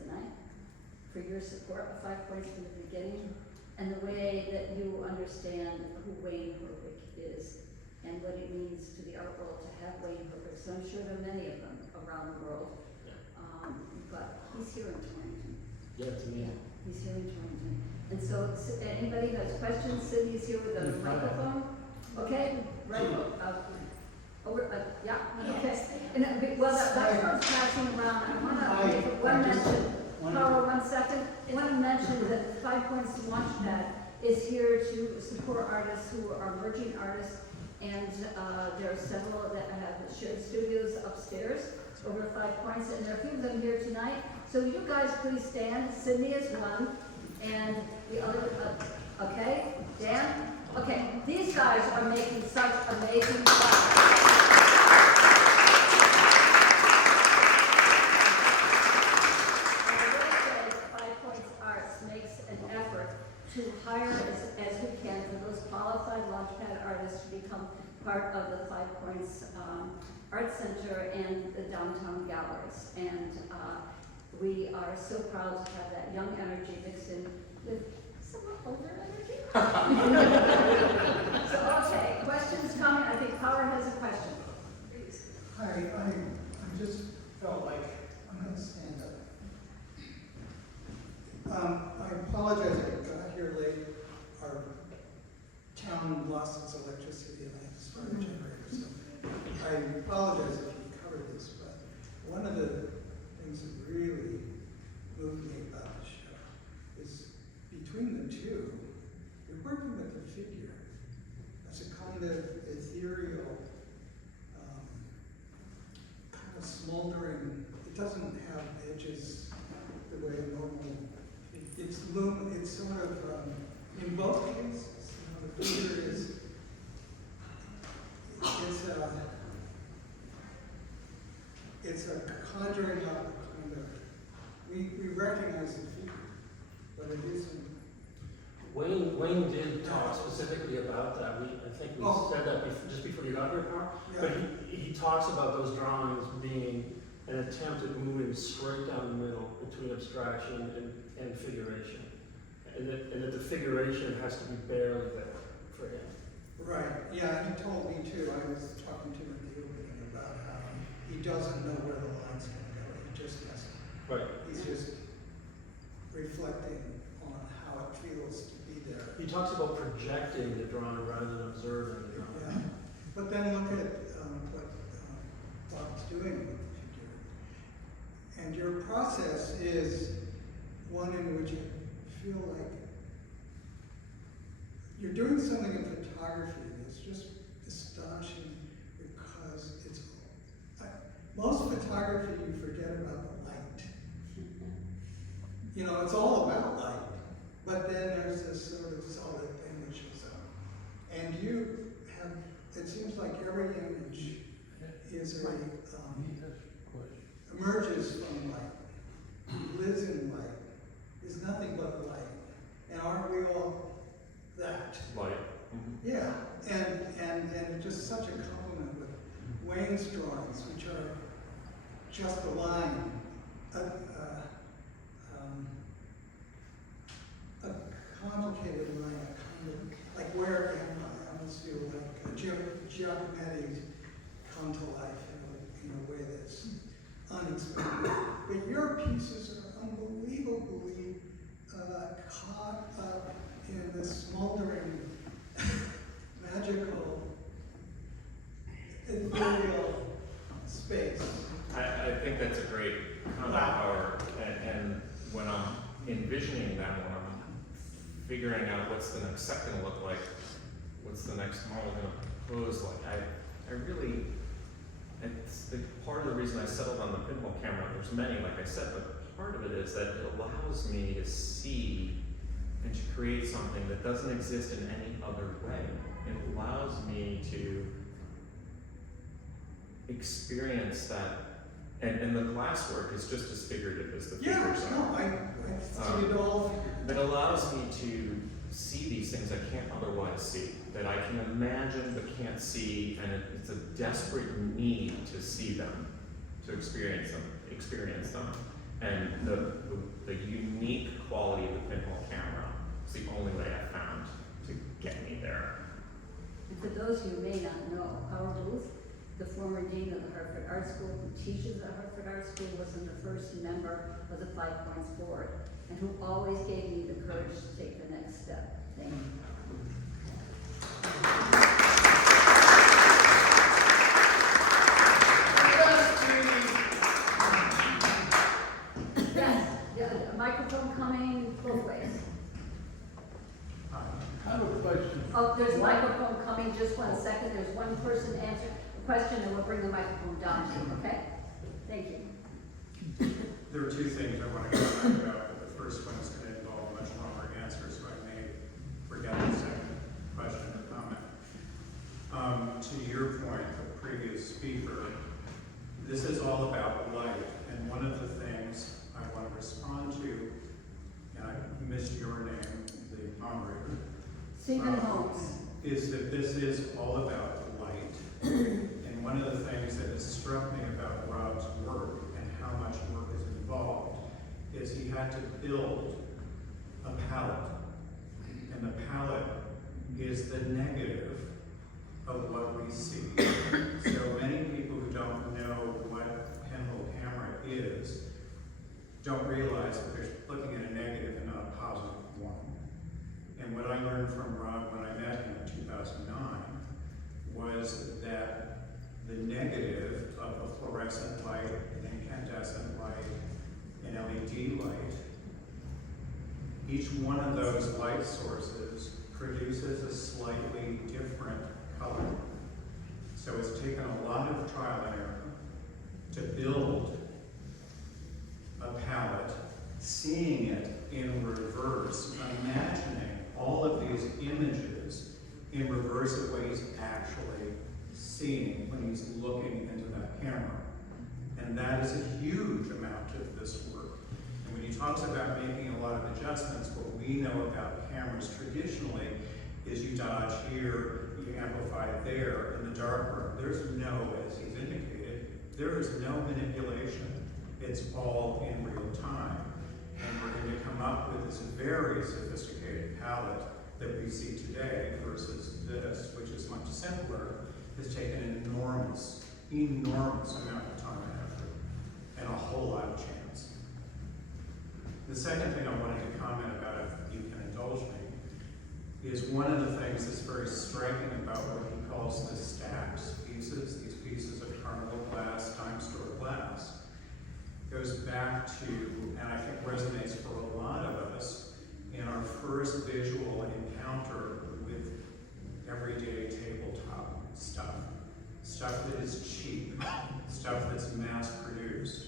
tonight, for your support of 5 Points from the beginning, and the way that you understand who Wayne Herwick is and what it means to the art world to have Wayne Herwick. So I'm sure there are many of them around the world, but he's here in Torrington. Yeah, to me. Yeah, he's here in Torrington. And so, anybody who has questions, Cindy's here with a microphone. Okay, right. Yeah, okay. And well, that's what's passing around. I want to make one mention. Carl, 1 second. I want to mention that 5 Points Launchpad is here to support artists who are emerging artists, and there are several that have shared studios upstairs over 5 Points, and there are a few of them here tonight. So you guys please stand. Sydney is one, and the other, okay, Dan? Okay, these guys are making such amazing stuff. To hire as we can for those qualified Launchpad artists to become part of the 5 Points Art Center and the downtown galleries. And we are so proud to have that young energy mixed in with somewhat older energy. So, okay, questions coming. I think Power has a question. Please. Hi, I just felt like I'm going to stand up. I apologize if I got here late. Our town lost its electricity and I had to start a generator. So I apologize if you covered this, but one of the things that really moved me about the show is between the two, you're working with the figure as a kind of ethereal, kind of smoldering. It doesn't have edges the way normal. It's sort of in both cases. You know, the figure is it's a conjuring up kind of. We recognize the figure, but it isn't. Wayne did talk specifically about that. I think we said that just before you got here, Carl. Yeah. But he talks about those drawings being an attempt at moving straight down the middle between abstraction and figuration. And that the figuration has to be barely there for him. Right, yeah, he told me too. I was talking to him at the opening about how he doesn't know where the line's gonna go. He just doesn't. Right. He's just reflecting on how it feels to be there. He talks about projecting the drawing rather than observing the drawing. Yeah, but then look at what Bob's doing with the figure. And your process is one in which you feel like you're doing something in photography that's just astonishing because most photography you forget about the light. You know, it's all about light, but then there's this sort of solid thing that shows up. And you have, it seems like every image is emerges from light, lives in light, is nothing but light. And aren't we all that? Light. Yeah, and just such a compliment with Wayne's drawings, which are just a line, a complicated line, a kind of like where am I? I almost feel like Giacometti's come to life in a way that's unexpected. But your pieces are unbelievably caught up in this smoldering, magical, ethereal space. I think that's a great comment, Howard. And when I'm envisioning that, when I'm figuring out what's the next set going to look like, what's the next model going to pose like, I really, it's the, part of the reason I settled on the pinhole camera, there's many, like I said, but part of it is that it allows me to see and to create something that doesn't exist in any other way. It allows me to experience that, and the glass work is just as figurative as the figures are. No, I see it all. That allows me to see these things I can't otherwise see, that I can imagine but can't see, and it's a desperate need to see them, to experience them. And the unique quality of the pinhole camera is the only way I found to get me there. And for those who may not know, Howard Booth, the former dean of the Hartford Art School, who teaches at Hartford Art School, was the first member of the 5 Points Board, and who always gave me the courage to take the next step. Thank you. Yes, a microphone coming both ways. I have a question. Oh, there's a microphone coming, just 1 second. There's one person answer the question, and we'll bring the microphone down to you, okay? Thank you. There are two things I want to comment about, but the first one is going to involve a much longer answer, so I may forget the second question or comment. To your point, the previous speaker, this is all about light, and one of the things I want to respond to, and I missed your name, the moderator, Stephen Holmes. is that this is all about light. And one of the things that has struck me about Rob's work and how much work is involved is he had to build a palette. And the palette is the negative of what we see. So many people who don't know what pinhole camera is don't realize that they're looking at a negative and not a positive one. And what I learned from Rob when I met him in 2009 was that the negative of a fluorescent light, an incandescent light, an LED light, each one of those light sources produces a slightly different color. So it's taken a lot of trial and error to build a palette, seeing it in reverse, imagining all of these images in reverse of what he's actually seeing when he's looking into that camera. And that is a huge amount of this work. And when he talks about making a lot of adjustments, what we know about cameras traditionally is you dodge here, you amplify there in the darkroom. There's no, as he's indicated, there is no manipulation. It's all in real time. And we're going to come up with this very sophisticated palette that we see today versus this, which is much simpler, has taken an enormous amount of time and effort, and a whole lot of chance. The second thing I wanted to comment about, if you can indulge me, is one of the things that's very striking about what he calls the stacked pieces, these pieces of carnival glass, time store glass, goes back to, and I think resonates for a lot of us, in our first visual encounter with everyday tabletop stuff. Stuff that is cheap, stuff that's mass-produced,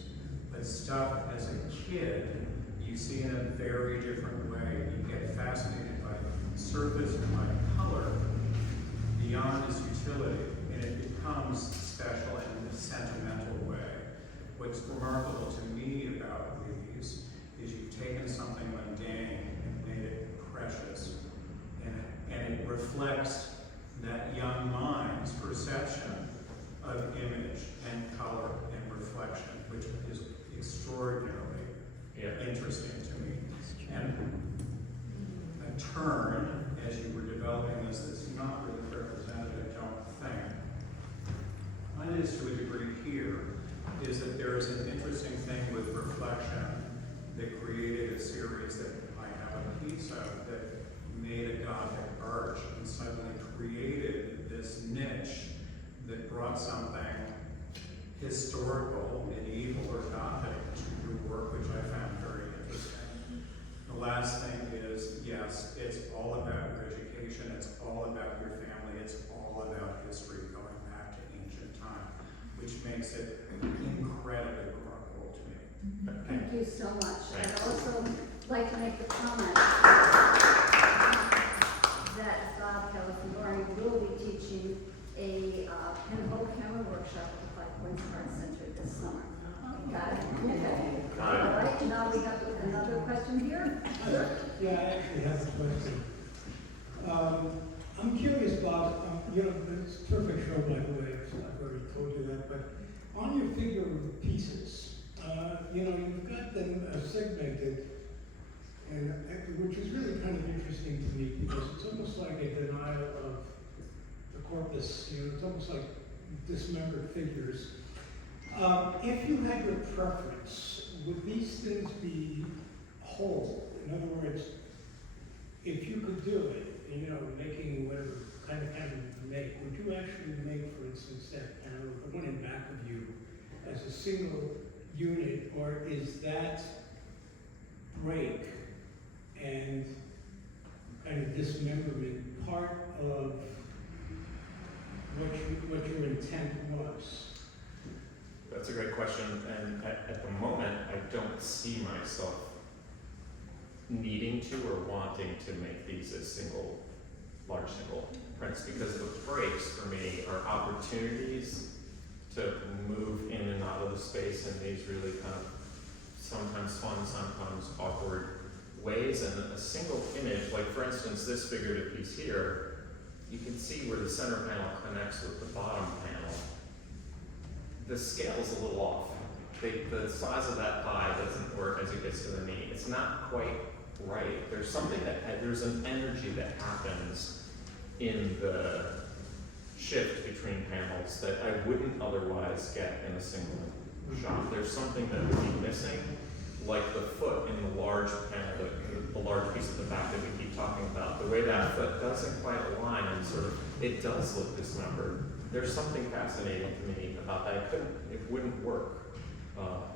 but stuff as a kid you see in a very different way. You get fascinated by surface and by color beyond its utility, and it becomes special in a sentimental way. What's remarkable to me about these is you've taken something mundane and made it precious, and it reflects that young mind's perception of image and color and reflection, which is extraordinarily interesting to me. And a turn, as you were developing this, that's not really represented, I don't think. Mine is to a degree here, is that there is an interesting thing with reflection that created a series that I have a piece of that made a Gothic arch and suddenly created this niche that brought something historical, medieval, or Gothic to your work, which I found very interesting. The last thing is, yes, it's all about your education, it's all about your family, it's all about history going back to ancient time, which makes it incredibly remarkable to me. Thank you so much. I'd also like to make the comment that Bob Calafiore will be teaching a pinhole camera workshop at the Five Points Arts Center this summer. Got it? Okay. Got it. All right, now we have another question here. Sir? Yeah, I actually have a question. I'm curious, Bob, it's a terrific show, by the way, so I've already told you that, but on your figure pieces, you've got them segmented, and which is really kind of interesting to me, because it's almost like a denial of the corpus, it's almost like dismembered figures. If you had your preference, would these things be whole? In other words, if you could do it, making whatever kind of you make, would you actually make, for instance, that panel, the one in back of you, as a single unit, or is that break and kind of dismemberment part of what your intent was? That's a great question, and at the moment, I don't see myself needing to or wanting to make these as large single prints, because the breaks for me are opportunities to move in and out of the space in these really kind of sometimes fun, sometimes awkward ways. And a single image, like for instance, this figurative piece here, you can see where the center panel connects with the bottom panel. The scale is a little off. The size of that pie doesn't work as it gets to the knee. It's not quite right. There's something there's an energy that happens in the shift between panels that I wouldn't otherwise get in a single shot. There's something that would be missing, like the foot in the large panel, the large piece at the back that we keep talking about. The way that foot doesn't quite align and it does look dismembered. There's something fascinating to me about that. It wouldn't work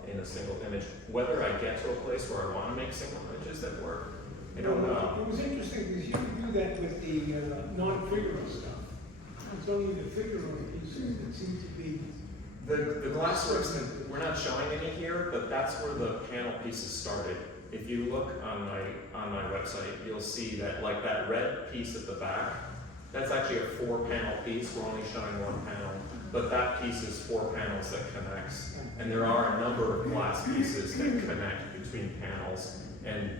in a single image. Whether I get to a place where I want to make single images that work, I don't know. It was interesting because you do that with the non-figural stuff. It's only the figural pieces that seem to be. The glassware, we're not showing any here, but that's where the panel pieces started. If you look on my website, you'll see that like that red piece at the back, that's actually a 4-panel piece. We're only showing 1 panel, but that piece is 4 panels that connects. And there are a number of glass pieces that connect between panels. And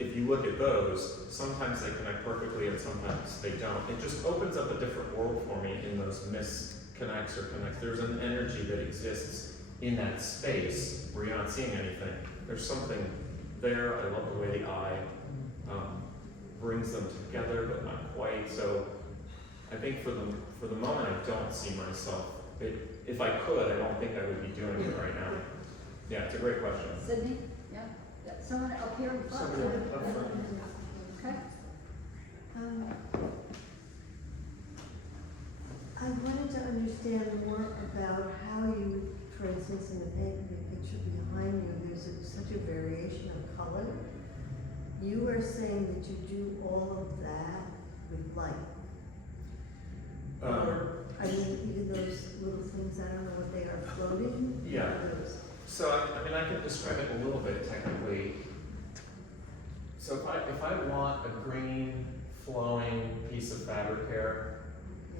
if you look at those, sometimes they connect perfectly and sometimes they don't. It just opens up a different world for me in those misconnects or connects. There's an energy that exists in that space where you're not seeing anything. There's something there. I love the way the eye brings them together, but not quite. So I think for the moment, I don't see myself. If I could, I don't think I would be doing it right now. Yeah, it's a great question. Sydney? Yeah? Someone up here in front? Somebody up front. Okay. I wanted to understand more about how you, for instance, in the picture behind you, there's such a variation of color. You were saying that you do all of that with light. I mean, even those little things, I don't know what they are, floating? Yeah. What are those? So I mean, I can describe it a little bit technically. So if I want a green flowing piece of fabric here,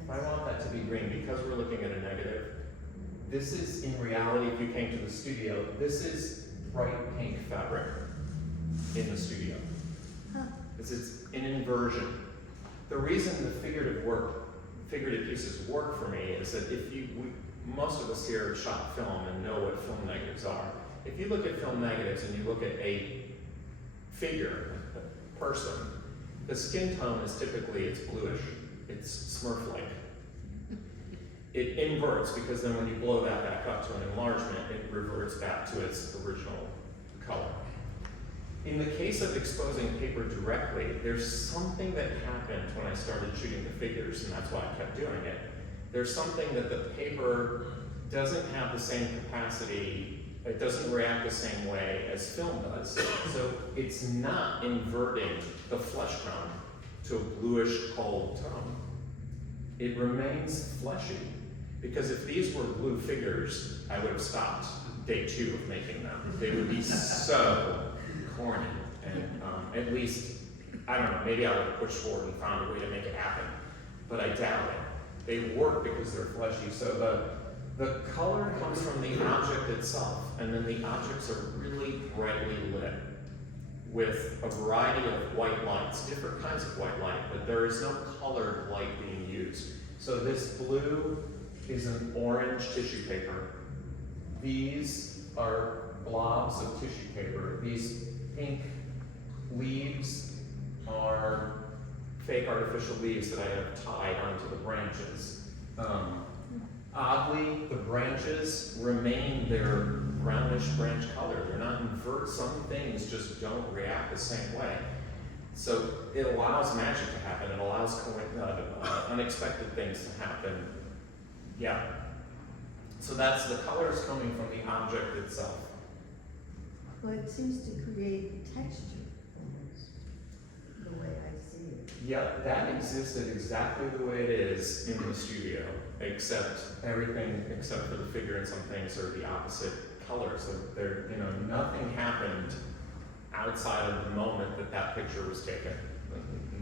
if I want that to be green, because we're looking at a negative, this is in reality, if you came to the studio, this is bright pink fabric in the studio. Huh. It's an inversion. The reason the figurative pieces work for me is that most of us here shot film and know what film negatives are. If you look at film negatives and you look at a figure, a person, the skin tone is typically, it's bluish, it's Smurf-like. It inverts because then when you blow that back up to an enlargement, it reverts back to its original color. In the case of exposing paper directly, there's something that happened when I started shooting the figures, and that's why I kept doing it. There's something that the paper doesn't have the same capacity, it doesn't react the same way as film does. So it's not inverting the flesh tone to a bluish cold tone. It remains fleshy. Because if these were blue figures, I would have stopped day 2 of making them. They would be so corny, and at least, I don't know, maybe I would have pushed forward and found a way to make it happen, but I doubt it. They work because they're fleshy, so the color comes from the object itself, and then the objects are really brightly lit with a variety of white lights, different kinds of white light, but there is no colored light being used. So this blue is an orange tissue paper. These are blobs of tissue paper. These pink leaves are fake artificial leaves that I have tied onto the branches. Oddly, the branches remain their brownish branch color. They're not invert. Some things just don't react the same way. So it allows magic to happen. It allows unexpected things to happen. Yeah. So that's the colors coming from the object itself. Well, it seems to create texture, almost, the way I see it. Yeah, that existed exactly the way it is in the studio, except everything except for the figure and some things are the opposite colors. There, nothing happened outside of the moment that picture was taken.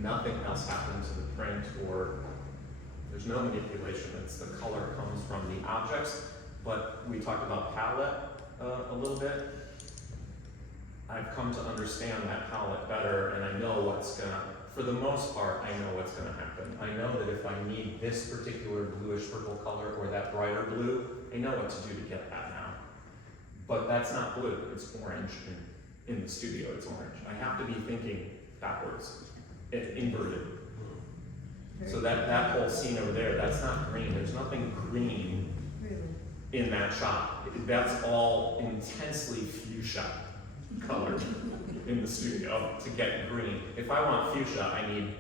Nothing else happened to the print, or there's no manipulation. It's the color comes from the objects. But we talked about palette a little bit. I've come to understand that palette better, and I know for the most part, I know what's gonna happen. I know that if I need this particular bluish purple color or that brighter blue, I know what to do to get that now. But that's not blue, it's orange. In the studio, it's orange. I have to be thinking backwards, inverted. So that whole scene over there, that's not green. There's nothing green Really? in that shot. That's all intensely fuchsia colored in the studio to get green. If I want fuchsia, I need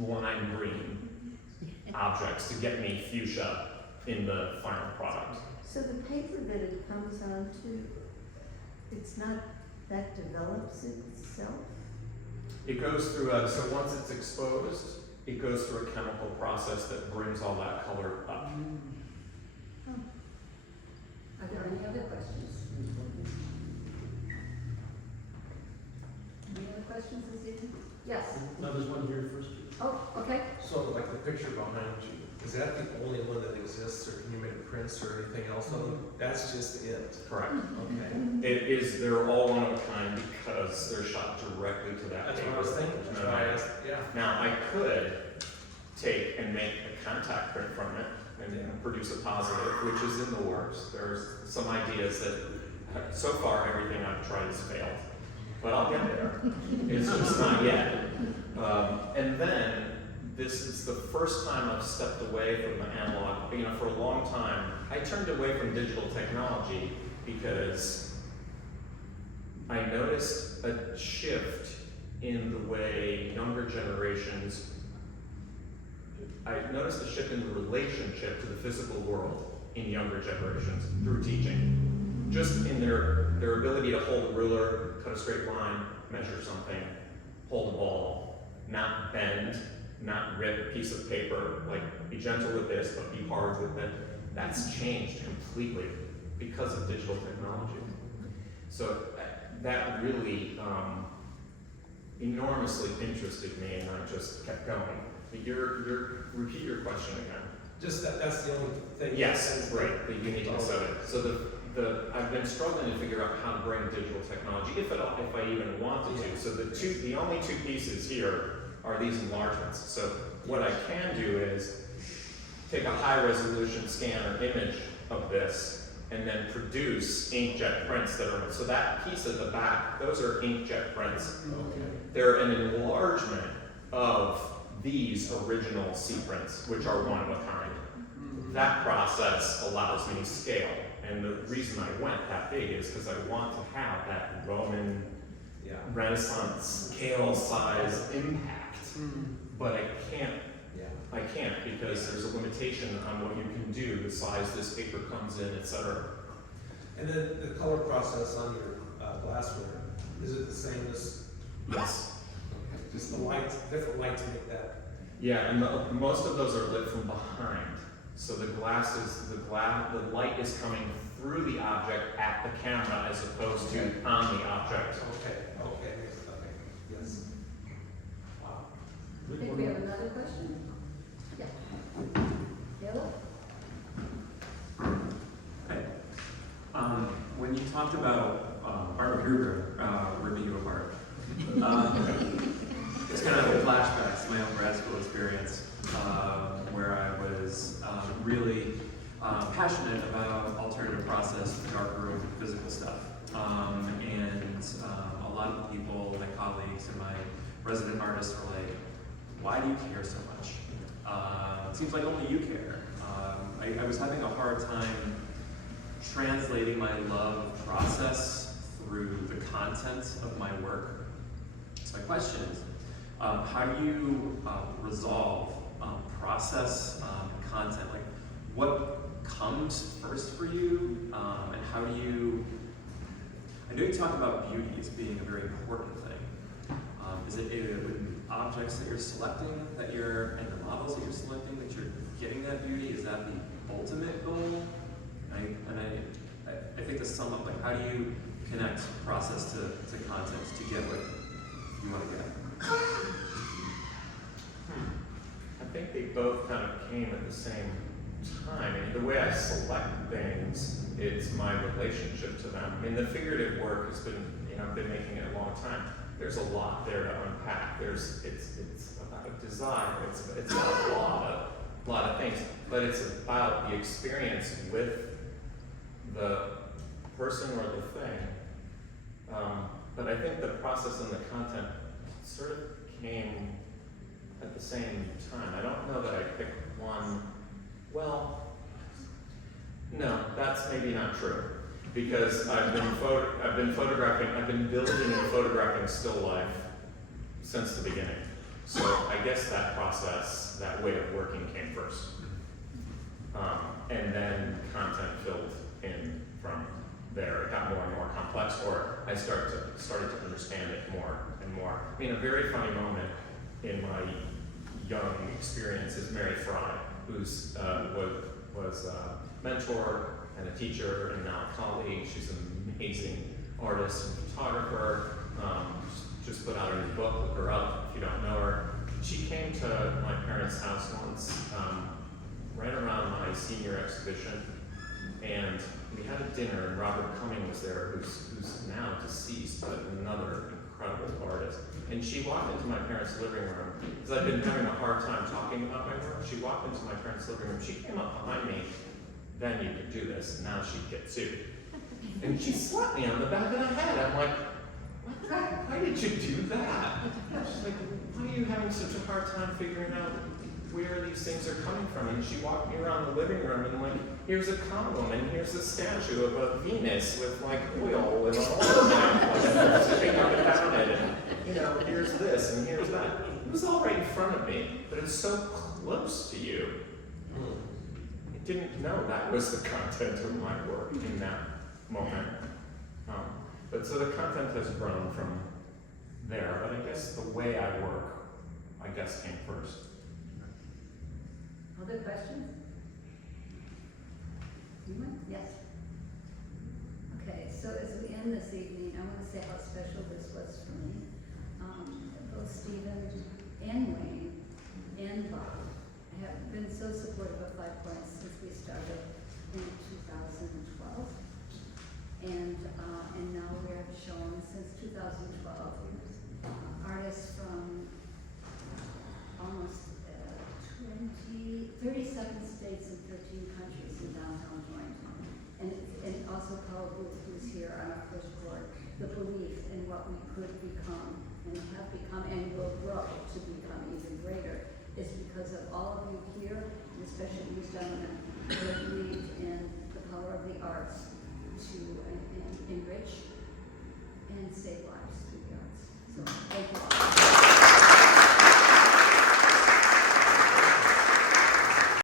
lime green objects to get me fuchsia in the final product. So the paper that it comes onto, it's not, that develops itself? It goes through so once it's exposed, it goes through a chemical process that brings all that color up. Are there any other questions? Any other questions this evening? Yes. No, there's one here first. Oh, okay. So like the picture behind you, is that the only one that exists, or can you make prints or anything else on them? That's just it? Correct. Okay. It is, they're all one of a kind because they're shot directly to that That's paper. what I was thinking, There's that's no why I way. asked, yeah. Now, I could take and make a contact print from it and Yeah. produce a positive, which is in the works. There's some ideas that, so far, everything I've tried has failed. But I'll get there. It's just not yet. And then, this is the first time I've stepped away from the analog. You know, for a long time, I turned away from digital technology because I noticed a shift in the way younger generations, I noticed a shift in the relationship to the physical world in younger generations through teaching. Just in their ability to hold a ruler, cut a straight line, measure something, hold a ball, not bend, not rip a piece of paper, like be gentle with this, but be hard with it. That's changed completely because of digital technology. So that really enormously interested me, and I just kept going. But repeat your question again. Just that's the only thing. Yes, right, the uniqueness of it. So I've been struggling to figure out how to bring digital technology, if I even wanted to. So the only two pieces here are these enlargements. So what I can do is take a high resolution scan or image of this and then produce inkjet prints that are, so that piece at the back, those are inkjet prints. Okay. They're an enlargement of these original C prints, which are one of a kind. That process allows me to scale. And the reason I went that big is because I want to have that Roman Yeah. Renaissance scale size impact. But I can't because there's a limitation on what you can do, the size this paper comes in, etc. And then the color process on your glassware, is it the same as? Yes. Okay. Just the lights, different light to make that. Yeah, and most of those are lit from behind. So the light is coming through the object at the camera as opposed to on the object. Okay, yes. Wow. I think we have another question. Yeah. Yellow? Hey, when you talked about Barbara Kruger ripping you apart, it's kind of flashbacks to my own grad school experience, where I was really passionate about alternative process, darkroom, physical stuff. And a lot of the people, my colleagues and my resident artists were like, why do you care so much? It seems like only you care. I was having a hard time translating my love of process through the content of my work. So my question is, how do you resolve process and content? Like, what comes first for you, and how do you, I know you talk about beauty as being a very important thing. Is it with objects that you're selecting, and the models that you're selecting, that you're getting that beauty? Is that the ultimate goal? I think to sum up, like, how do you connect process to content to get what you want to get? I think they both kind of came at the same time. I mean, the way I select things, it's my relationship to them. I mean, the figurative work has been, I've been making it a long time. There's a lot there to unpack. It's about a desire. It's about a lot of things, but it's about the experience with the person or the thing. But I think the process and the content sort of came at the same time. I don't know that I picked one. Well, no, that's maybe not true. Because I've been building and photographing still life since the beginning. So I guess that process, that way of working came first. And then content filled in from there. It got more and more complex, or I started to understand it more and more. I mean, a very funny moment in my young experience is Mary Fry, who's was a mentor and a teacher and now a colleague. She's an amazing artist and photographer. Just put out a new book. Look her up if you don't know her. She came to my parents' house once, right around my senior exhibition, and we had a dinner, and Robert Cumming was there, who's now deceased, but another incredible artist. And she walked into my parents' living room, because I'd been having a hard time talking about my work. She walked into my parents' living room, she came up behind me, then you could do this, and now she'd get sued. And she slapped me on the back of the head. I'm like, why did you do that? She's like, why are you having such a hard time figuring out where these things are coming from? And she walked me around the living room and like, here's a column and here's a statue of a Venus with like oil and all that, like sitting on the cabinet, and you know, here's this and here's that. It was all right in front of me, but it's so close to you. I didn't know that was the content of my work in that moment. But so the content has grown from there, but I guess the way I work, came first. Other questions? Anyone? Yes. Okay, so as we end this evening, I want to say how special this was for me. Both Stephen and Wayne and Bob have been so supportive of 5 Points since we started in 2012. And now we have shown since 2012 artists from almost 37 states and 13 countries in downtown Torrington. And also Carl Booth, who's here on our first court, the belief in what we could become and have become and will grow to become even greater is because of all of you here, and especially these gentlemen who have believed in the power of the arts to enrich and save lives.